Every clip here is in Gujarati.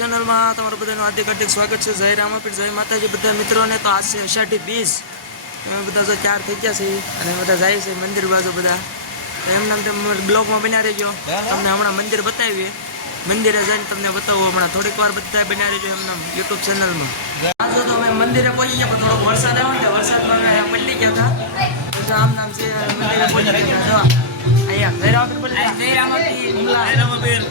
ચેનલમાં તમારું બધાનું હાર્દિક સ્વાગત છે. જય રામાપીર, જય માતાજી બધા મિત્રોને. તો આજ છે અષાઢી બીજ. તમે બધા જો 4 થઈ ગયા છે અને બધા જાય છે મંદિર બાજુ બધા. એમના બ્લોગમાં બન્યા રહેજો. તમને હમણાં મંદિર બતાવીએ. મંદિરે જઈને તમને બતાવું હમણાં થોડીક વાર બધા બન્યા રહેજો એમના યુટ્યુબ ચેનલમાં. આ જો તો અમે મંદિરે પહોંચી ગયા પણ થોડોક વરસાદ આવ્યો ને વરસાદમાં અમે પલટી ગયા હતા. આમ નામ છે મંદિરે પહોંચી ગયા. અહીંયા જય રામાપીર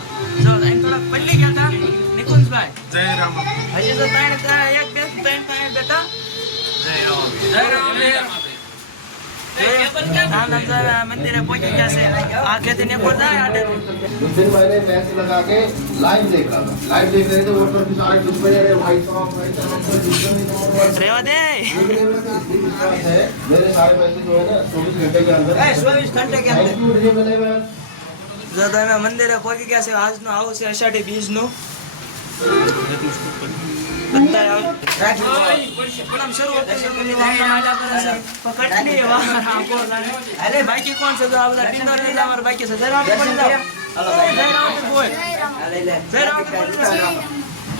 જો એમ થોડાક પલ્લી ગયા હતા. નિકુંજભાઈ જય રામાપીર. હજી તો ત્રણ બેટા જય રામાપીર. मंदिर पहुंचे कैसे आगे दिन दिन मैंने मैच लगा के लाइव देख रहा था. लाइव देख रहे थे वो पर सारे कुछ बजे भाई साहब रेवा दे है मेरे सारे पैसे जो है ना 24 घंटे के अंदर 24 घंटे के अंदर जो તમે મંદિરે પહોંચી ગયા છે. આજનો આવું છે અષાઢી બીજનું. अरे बाकी कौन सा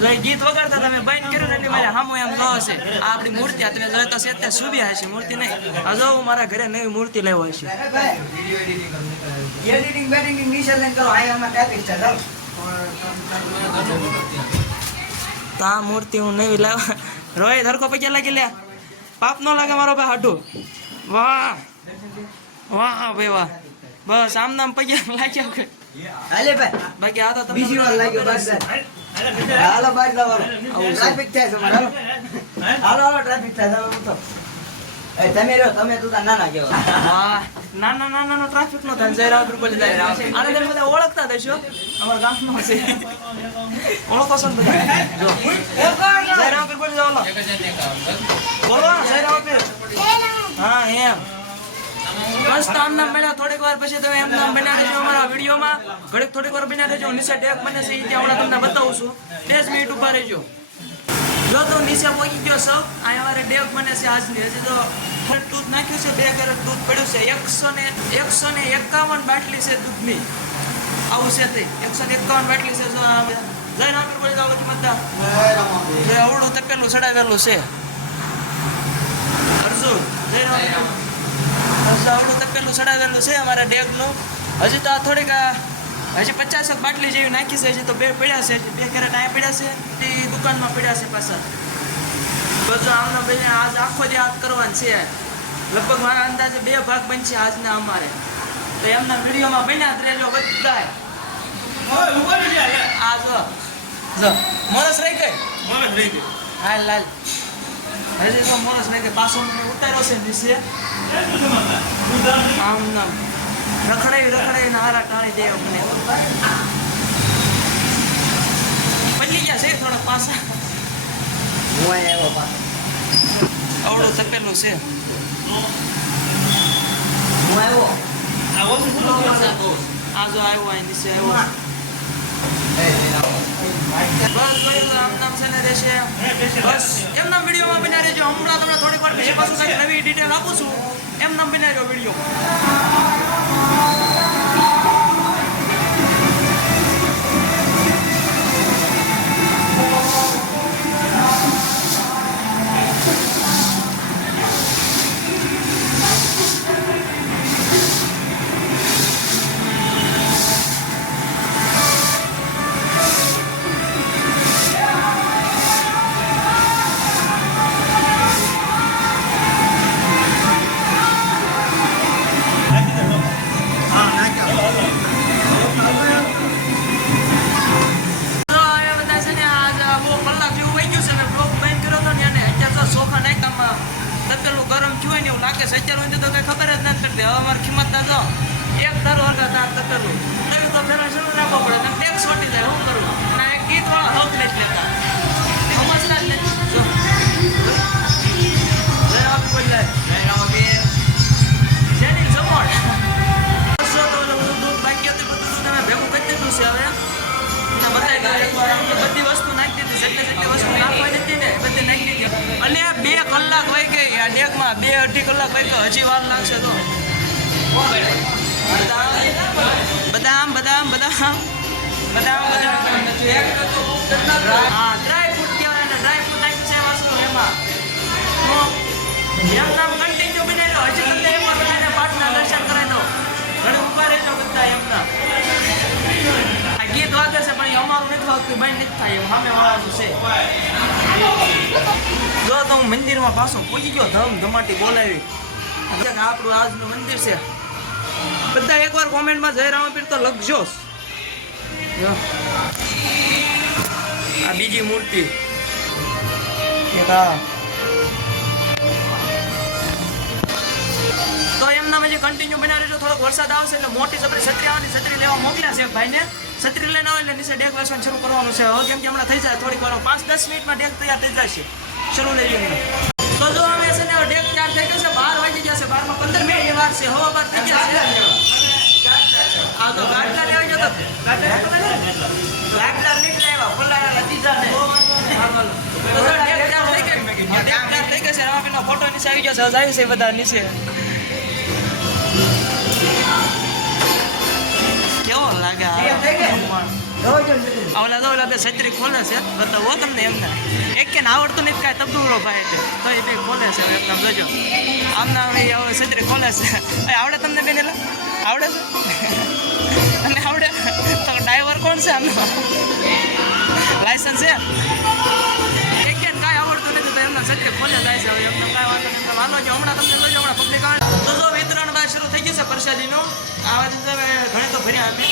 बाकी गीत वगाड़ता તમે બંધ કર્યું એટલે મારે હામો એમ કહો છે આ આપણી મૂર્તિ તમે જોઈ તો છે તે સુબી હશે મૂર્તિ નહીં. હજો હું મારા ઘરે નવી મૂર્તિ લેવો હશે. એડિટિંગ બેડિંગ નિશાન કરો આયામાં ટ્રાફિક છે ચાલો તો આ મૂર્તિ હું નવી લાવવા. રોહિત હરખો પૈસા લાગી લે. પાપ નો લાગે મારો ભાઈ હાડું. વાહ વાહ ભાઈ વાહ. બસ આમ નામ પૈસા લાગ્યો કે હાલે ભાઈ બાકી આ તો તમે બીજી વાર લાગ્યો બસ હાલો બાર જવાનો ટ્રાફિક થાય છે મારો હાલો હાલો ટ્રાફિક થાય જવાનું તો એ તમે રહ્યો તમે તું ના ના કેવો વાહ ના ટ્રાફિક નો થાય. જય રામાપીર બોલી જાય. આને તમે બધા ઓળખતા દેશો અમારા ગામનો છે. ઓળખો છો ને બધા? જો જય રામાપીર બોલી જાવ. બોલો જય રામાપીર. હા એમ બસ તો આમ નામ બન્યા. થોડીક વાર પછી તમે એમ નામ બન્યા રહેજો અમારા વિડીયોમાં. ઘડીક થોડીક વાર બન્યા રહેજો. નીચે ટેગ બને છે એ ત્યાં હમણાં તમને બતાવું છું. 10 મિનિટ ઉભા રહેજો. જો તો નીચે પહોંચી ગયો સૌ. અહીંયા અમારે ડેગ બને છે આજની. હજી તો દૂધ નાખ્યું છે. 2 કેરેટ દૂધ પડ્યું છે. 151 બાટલી છે દૂધની. આવું છે તે 151 બાટલી છે. જો જય રામાપીર બોલી જાવ બધા. જે અવળું તપેલું ચડાવેલું છે અર્જુન. જય રામાપીર. અવળું તપેલું ચડાવેલું છે અમારા ડેગનું. હજી તો આ થોડીક હજી 50 બાટલી જેવી નાખી છે. હજી તો 2 પડ્યા છે. 2 કેરેટ અહીંયા પડ્યા છે. તે દુકાનમાં પડ્યા છે પાછા. બધું આમનો ભાઈ આજ આખો દી હાથ કરવાનું છે. લગભગ મારા અંદાજે 2 ભાગ બનશે આજના અમારે. તો એમના વિડીયોમાં બન્યા જ રહેજો બધા. આ જો મોરસ રહી ગઈ. હાલ લાલ હજી તો મોરસ રહી ગઈ. પાછો ઉતાર્યો છે નીચે. આમ નામ રખડાઈ હારા ટાણી દે મને. બદલી ગયા છે થોડા પાછા. હું આવ્યો પા અવળું તપેલું છે. હું આવ્યો આ જો આવ્યો અહીં નીચે આવ્યો. બસ ભાઈ આમ નામ છે ને રહેશે. બસ એમના વિડીયોમાં બન્યા રહેજો. હમણાં તમને થોડીક વાર પછી પાછું કંઈક નવી ડિટેલ આપું છું. એમના બન્યા રહ્યો વિડીયો. તપેલું ગરમ થયું ને એવું લાગે છે. અત્યારે તો કઈ ખબર જ નથી પડતી. હવે અમારી કિંમત ના જો એક ધારો હરગા તાર તપેલું નવી તો પેલા શરૂ રાખવો પડે. તમે ટેક્સ છોટી જાય શું કરવું. અને એક ગીત વાળા હક નથી લેતા. સમજતા જ નથી. જો જય રામાપીર બોલી જાય. જય રામાપીર જેની સપોર્ટ. જો તો દૂધ બાકી હતું બધું તમે ભેગું કરી દીધું છે. હવે બતાવી દો એકવાર. બધી વસ્તુ નાખી દીધી. જેટલી વસ્તુ નાખવાની હતી ને બધી નાખી દીધી. અને 2 કલાક વહી ગઈ આ ડેકમાં. 2-2.5 કલાક વહી ગયો. હજી વાર લાગશે. તો બદામ બદામ બદામ બદામ બદામ બદામ હા ડ્રાય ફ્રૂટ કહેવાય ને ડ્રાય ફ્રૂટ નાખ્યું છે વસ્તુ એમાં એમ નામ કન્ટિન્યુ બનાવી લો હજી તમને એકવાર બધાને પાઠના દર્શન કરાવી દો ઘરે ઉભા રહેજો બધા એમના આ ગીત વાગે છે પણ એ અમારું નથી વાગતું ભાઈ નથી થાય એમ સામે વાળાનું છે જો તો હું મંદિરમાં પાછો પૂજી ગયો ધમ ધમાટી બોલાવી આપણું આજનું મંદિર છે બધા એકવાર કોમેન્ટમાં જય રામપીર તો લખજો આ બીજી મૂર્તિ એક આ તો એમના જે કન્ટિન્યુ બનાવી રહેજો થોડોક વરસાદ આવશે એટલે મોટી સબરી છત્રી આવવાની છત્રી લેવા મોકલ્યા છે ભાઈને છત્રી લઈને આવે એટલે નીચે ડેક વેચવાનું શરૂ કરવાનું છે હવે કેમ કે હમણાં થઈ જાય થોડીક વાર 5-10 મિનિટમાં ડેક તૈયાર થઈ જશે શરૂ લઈ લઈએ તો જો અમે છે ને ડેક તૈયાર થઈ ગયો છે 12 વાગી જશે 12 માં 15 મિનિટની વાર છે હવા બાર થઈ ગયા છે આ તો ગાટલા લેવા ગયો તો ગાટલા નીકળ આવ્યા ખોલાયા દીધા ને તો ડેક તૈયાર થઈ ગઈ છે રામાપીરનો ફોટો નીચે આવી ગયો છે આવી છે બધા નીચે કેવો લાગે ઓલા બે છત્રી ખોલે છે બતાવો તમને એમને એક કે આવડતું નથી કાંઈ તબદુરો ભાઈ એટલે તો એ બે ખોલે છે એકદમ જોજો આમના હવે છત્રી ખોલે છે આવડે તમને બેન એટલે આવડે છે અને આવડે તો ડ્રાઈવર કોણ છે આમનો લાયસન્સ છે એક કે કાંઈ આવડતું નથી તો એમના છત્રી ખોલે જાય છે હવે એમને કાંઈ વાંધો નહીં વાંધો જો હમણાં તમને જોજો હમણાં પબ્લિક આવે તો જો વિતરણ બાદ શરૂ થઈ ગયું છે પ્રસાદીનું આવા ઘણી તો ભર્યા અમે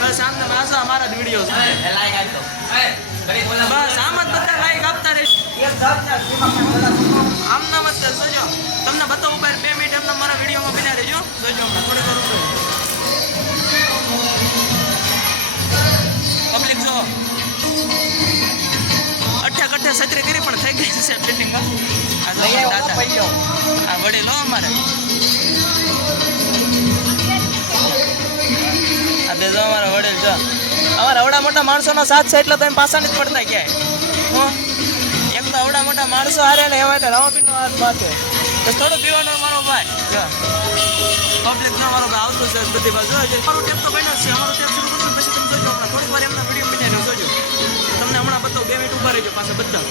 બસ આમ તો માસો અમારા જ વિડીયો બસ આમ જ બધા લાઈક આપતા રહેશે આમ નામ જ કરજો તમને બતાવું ઉપર 2 મિનિટ એમને મારા વિડીયોમાં બિના રહેજો જોજો થોડી કરું પબ્લિક જો અઠ્ઠે છત્રી કરી પણ થઈ ગઈ છે ફિટિંગમાં આ વડેલો અમારે આ બે જો અમારા વડેલ જો અમારા અવડા મોટા માણસોનો સાથ છે એટલે તમે પાછા નથી પડતા ક્યાંય એક તો અવડા મોટા માણસો હારે ને એવા રામાપીરનો હાથ માથે તો થોડું પીવાનું મારો ભાઈ જો પબ્લિક નો મારો ભાઈ આવતો છે બધી બાજુ મારો ટેપ તો બન્યો છે અમારો ટેપ શરૂ કરશું પછી તમે જોજો હમણાં થોડીક વાર એમના વિડીયો બનાવી જોજો તમને હમણાં બતાવું 2 મિનિટ ઉભા રહેજો પાછા બધા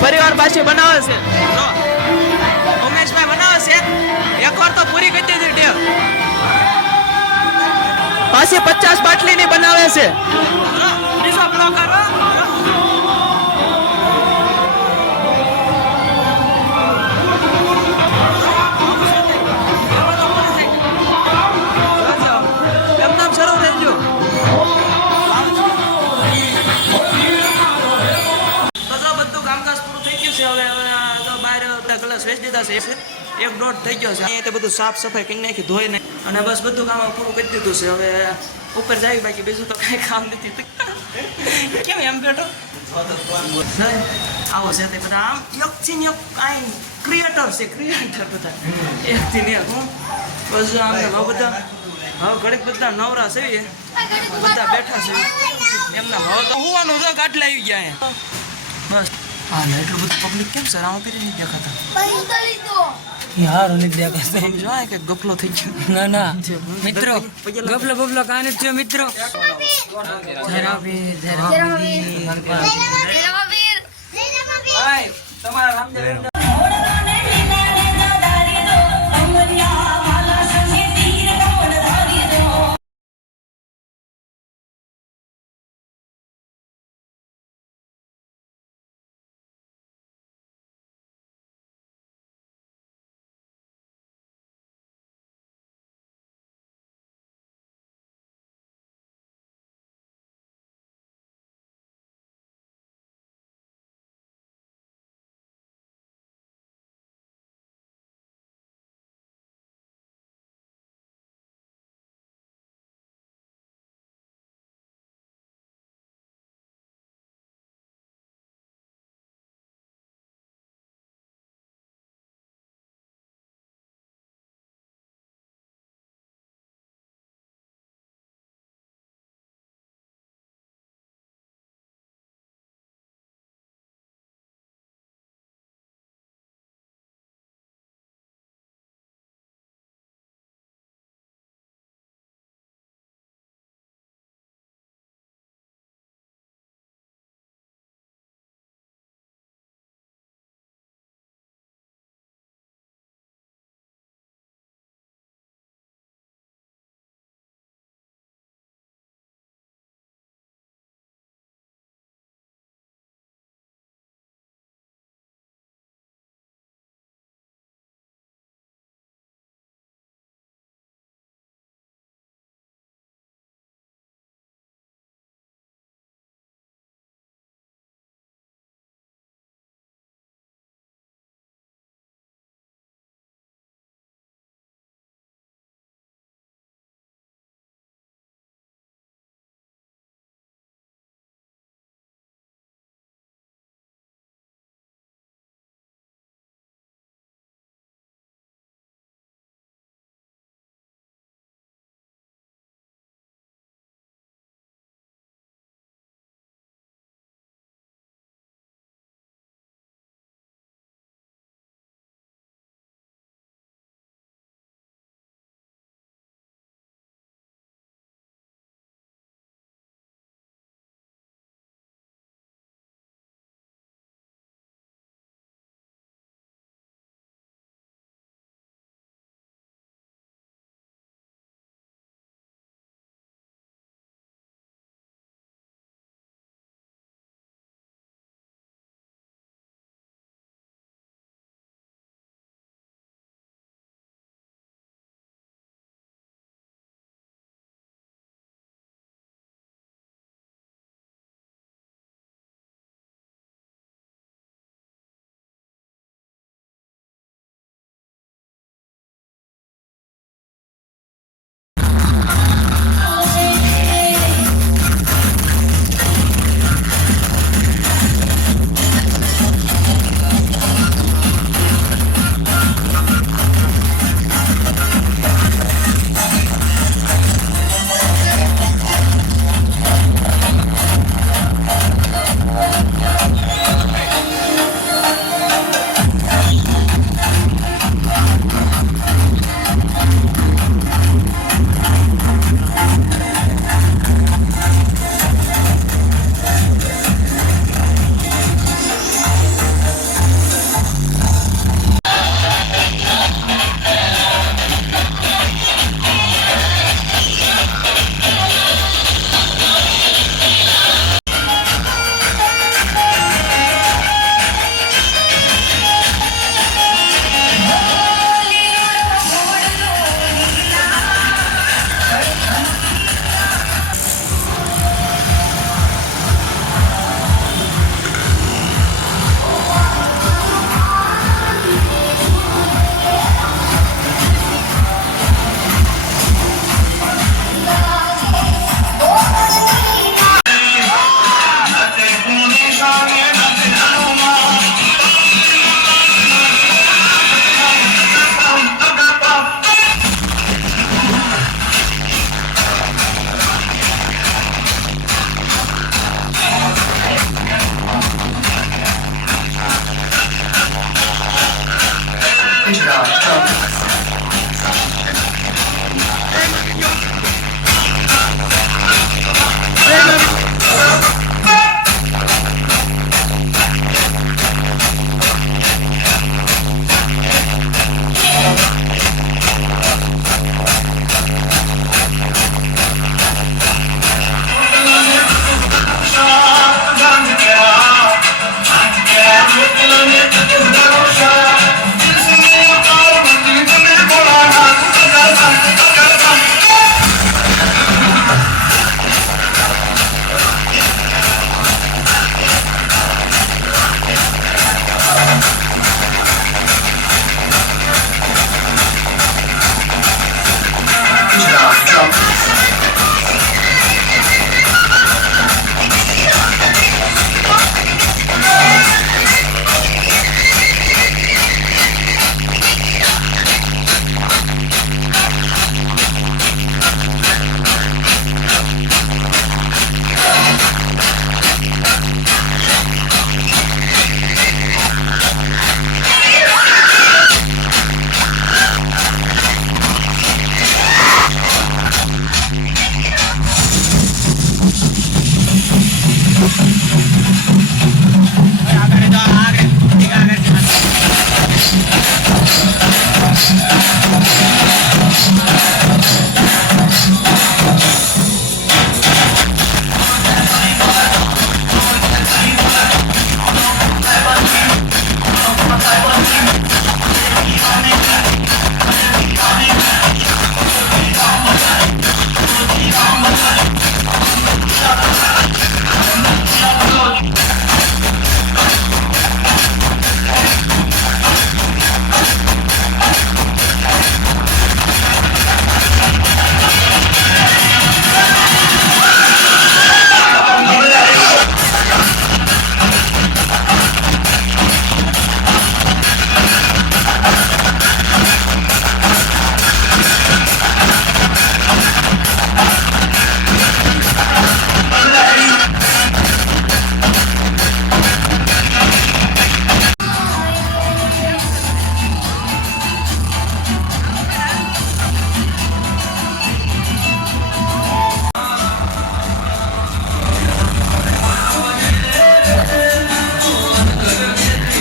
પરિવાર પાછી બનાવે છે જો ઉમેશભાઈ બનાવે છે એકવાર તો પૂરી કરી દીધી ડેવ પાછી 50 બાટલીની બનાવે છે બીજો બ્લોગ કરો એમનામ શરૂ રહેજો તો બધું કામકાજ પૂરું થઈ ગયું છે હવે તો બહાર બધા ગ્લાસ વેચી દીધા છે 1-1.5 થઈ ગયો છે અહીંયા બધું સાફ સફાઈ કરી નાખી ધોઈ નાખી અને બસ બધું કામ પૂરું કરી દીધું છે હવે ઉપર જાય બાકી બીજું તો કઈ કામ નથી કેમ એમ બેઠો આવો છે તે બધા આમ એકથી એક આઈ ક્રિએટર છે ક્રિએટર બધા એકથી એક હું બસ આમ બધા હવે ઘડીક બધા નવરા છે બધા બેઠા છે એમના હવે તો હોવાનું તો ગાટલા આવી ગયા અહીંયા બસ હા ને એટલું બધું પબ્લિક કેમ સર આમાં પીરી નહીં દેખાતા યાર નથી દેખાતો સમજો આ કે ગફલો થઈ ગયો ના ના મિત્રો ગફલો બફલો કાને થયો મિત્રો તમારા રામદેવ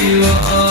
you